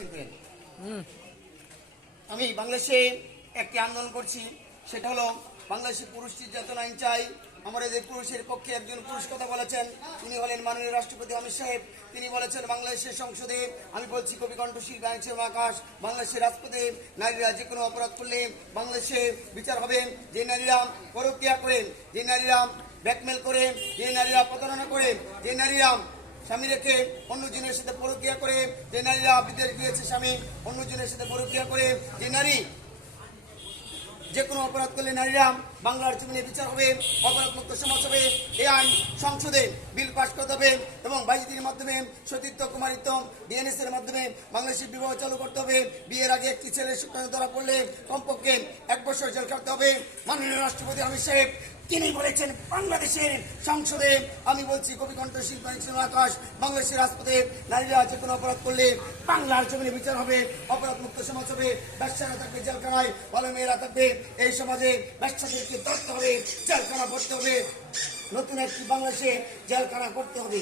শিল্পী। আমি বাংলাদেশে একটি আন্দোলন করছি, সেটা হলো বাংলাদেশে পুরুষ নির্যাতন আইন চাই। আমার এই পুরুষের পক্ষে একজন পুরুষ কথা বলেছেন, তিনি হলেন মাননীয় রাষ্ট্রপতি অমিত সাহেব। তিনি বলেছেন বাংলাদেশের সংসদে, আমি বলছি কবি কণ্ঠশিল্পী আইনসেব আকাশ, বাংলাদেশের রাজপথে নারীরা যে কোনো অপরাধ করলে বাংলাদেশে বিচার হবে। যে নারীরা পরক্রিয়া করেন, যে নারীরা ব্ল্যাকমেল করে, যে নারীরা প্রতারণা করে, যে নারীরা স্বামী রেখে অন্যজনের সাথে পরক্রিয়া করে, যে নারীরা বিদেশ গিয়েছে স্বামী অন্যজনের সাথে পরক্রিয়া করে, যে নারী যে কোনো অপরাধ করলে নারীরা বাংলার জমিনে বিচার হবে, অপরাধ মুক্ত সমাজ হবে। এই আইন সংসদে বিল পাশ করতে হবে এবং বাইজিতির মাধ্যমে সতীত্ব কুমারিত্ব ডিএনএস এর মাধ্যমে বাংলাদেশের বিবাহ চালু করতে হবে। বিয়ের আগে একটি ছেলে শুক্রাণু ধরা পড়লে কমপক্ষে 1 বছর জেল কাটতে হবে। মাননীয় রাষ্ট্রপতি অমিত সাহেব তিনি বলেছেন বাংলাদেশের সংসদে, আমি বলছি কবি কণ্ঠশিল্পী আইনসেব আকাশ, বাংলাদেশের রাজপথে নারীরা যে কোনো অপরাধ করলে বাংলার জমিনে বিচার হবে, অপরাধ মুক্ত সমাজ হবে। ব্যবসারা থাকবে জেলখানায়, ভালো মেয়েরা থাকবে। এই সমাজে ব্যবসাদেরকে ধরতে হবে, জেলখানা করতে হবে, নতুন একটি বাংলাদেশে জেলখানা করতে হবে।